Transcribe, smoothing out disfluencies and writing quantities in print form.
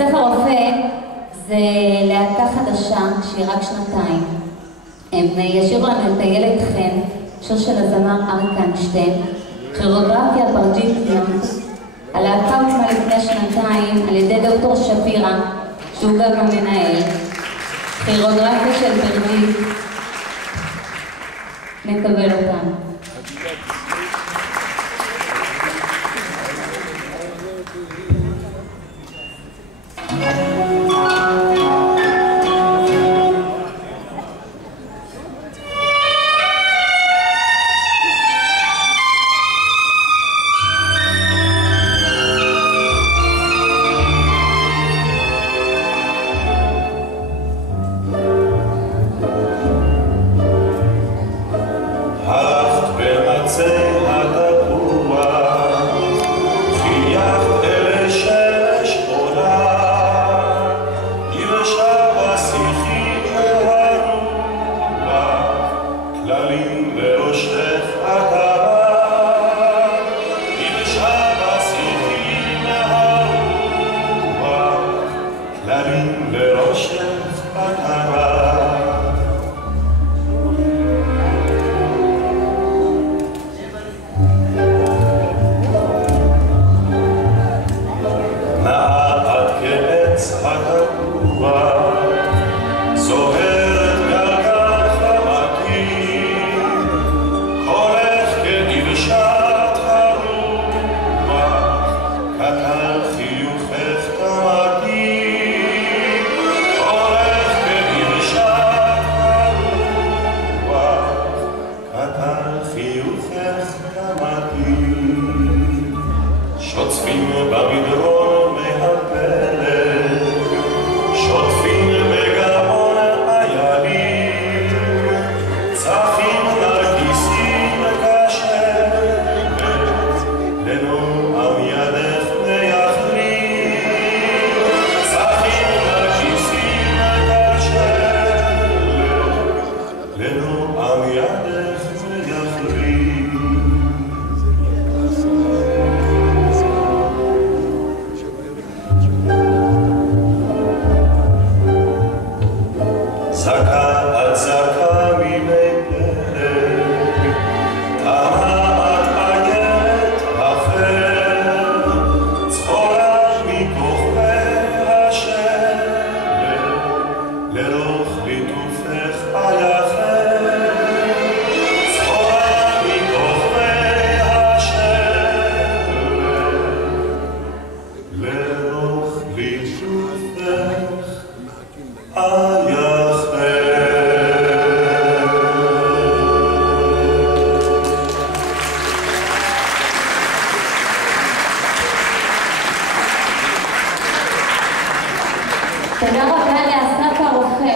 אסף הרופא זה להקה חדשה שהיא רק שנתיים. הם ישירו לנו את הילד חן, שיר של הזמר אריק איינשטיין, כוריאוגרפיה ברג'ית ים. הלהקה הוקמה לפני שנתיים על ידי דוקטור שפירא, שהוא גם המנהל. כוריאוגרפיה של ברג'ית, נקבל אותם. שוטפים במדרון מהפלג, שוטפים בגרון איילים, צחים נרקיסים כשלג, לנועם ידך מייחלים, צחים נרקיסים כשלג, לנועם ידך מייחלים. זעקה עד זעקה מימי פלג, טמעת איילת אחר, צחורה מכוכבי השלג, לרוך ליטופך היחד, צחורה מכוכבי השלג, לרוך ליטופך היחד. תודה רבה לאסף הרופא.